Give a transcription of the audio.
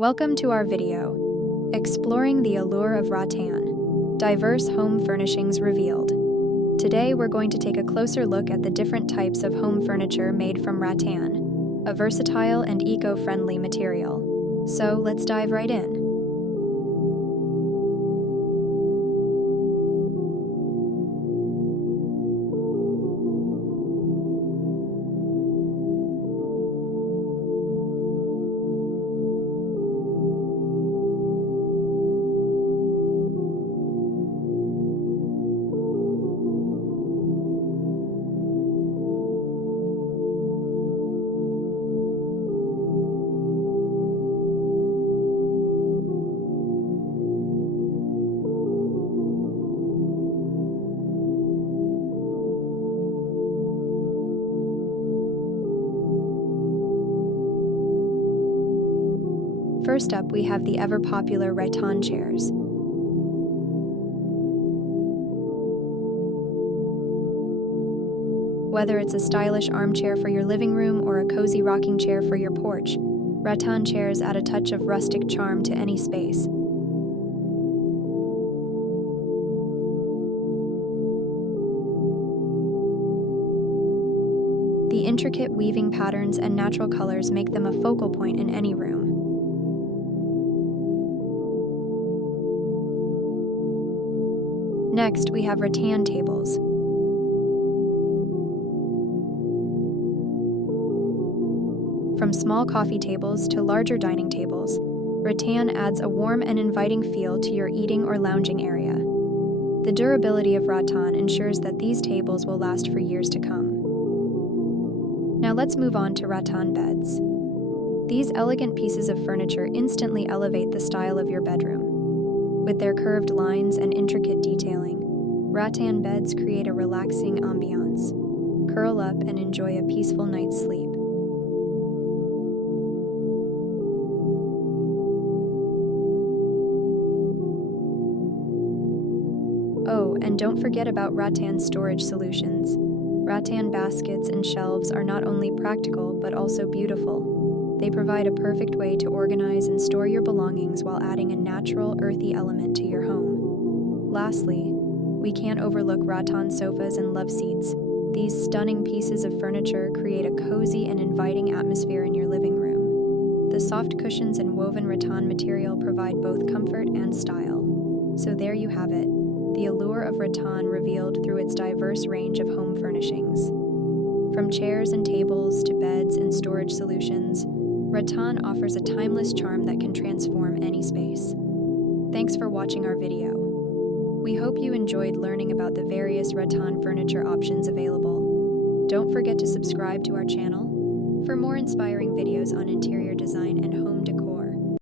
Welcome to our video, Exploring the Allure of Rattan, Diverse Home Furnishings Revealed. Today we're going to take a closer look at the different types of home furniture made from rattan, a versatile and eco-friendly material. So let's dive right in. First up, we have the ever-popular rattan chairs. Whether it's a stylish armchair for your living room or a cozy rocking chair for your porch, rattan chairs add a touch of rustic charm to any space. The intricate weaving patterns and natural colors make them a focal point in any room. Next, we have rattan tables. From small coffee tables to larger dining tables, rattan adds a warm and inviting feel to your eating or lounging area. The durability of rattan ensures that these tables will last for years to come. Now let's move on to rattan beds. These elegant pieces of furniture instantly elevate the style of your bedroom. With their curved lines and intricate detailing, rattan beds create a relaxing ambiance. Curl up and enjoy a peaceful night's sleep. Oh, and don't forget about rattan storage solutions. Rattan baskets and shelves are not only practical but also beautiful. They provide a perfect way to organize and store your belongings while adding a natural, earthy element to your home. Lastly, we can't overlook rattan sofas and love seats. These stunning pieces of furniture create a cozy and inviting atmosphere in your living room. The soft cushions and woven rattan material provide both comfort and style. So there you have it, the allure of rattan revealed through its diverse range of home furnishings. From chairs and tables to beds and storage solutions, rattan offers a timeless charm that can transform any space. Thanks for watching our video. We hope you enjoyed learning about the various rattan furniture options available. Don't forget to subscribe to our channel for more inspiring videos on interior design and home decor.